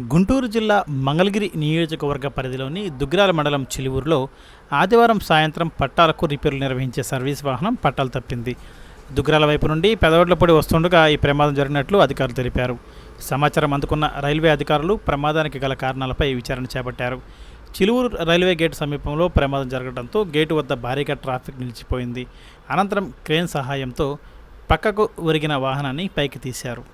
గుంటూరు జిల్లా మంగళగిరి నియోజకవర్గ పరిధిలోని దుగ్గిరాల మండలం చిలువూరులో ఆదివారం సాయంత్రం పట్టాలకు రిపేర్లు నిర్వహించే సర్వీస్ వాహనం పట్టాలు తప్పింది. దుగ్గిరాల వైపు నుండి పెదవడ్లపొడి వస్తుండగా ఈ ప్రమాదం జరిగినట్లు అధికారులు తెలిపారు. సమాచారం అందుకున్న రైల్వే అధికారులు ప్రమాదానికి గల కారణాలపై విచారణ చేపట్టారు. చిలువూరు రైల్వే గేటు సమీపంలో ప్రమాదం జరగడంతో గేటు వద్ద భారీగా ట్రాఫిక్ నిలిచిపోయింది. అనంతరం క్రేన్ సహాయంతో పక్కకు ఒరిగిన వాహనాన్ని పైకి తీశారు.